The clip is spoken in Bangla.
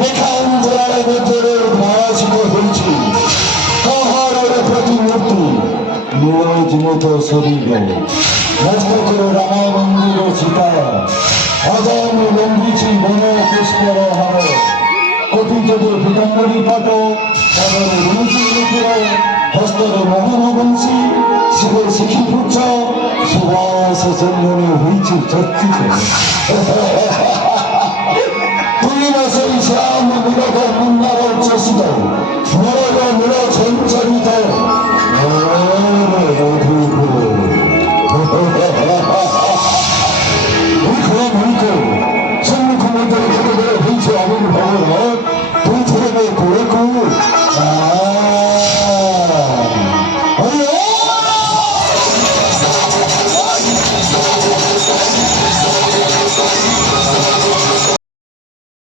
এখান জেলার ভেতরে ভাষিত হয়েছে কাহারের প্রতিমূর্তি নিরজ মতো শরীর মস্তকে রাম মন্দির সীতা অদম লম্বিছি বন পুষ্পর হার কপিতদের পীতাম্বরী পাঠ পদরে রুচি রূপে হস্তরে মোহন বংশী শিবের শিখি পুচ্ছ সুবাস চন্দনে হইছে চর্চিত পূর্ণিমাসেই শ্যাম বিরোধ মন্দার উচ্ছ্বসিত নরগ মূল সঞ্চারিত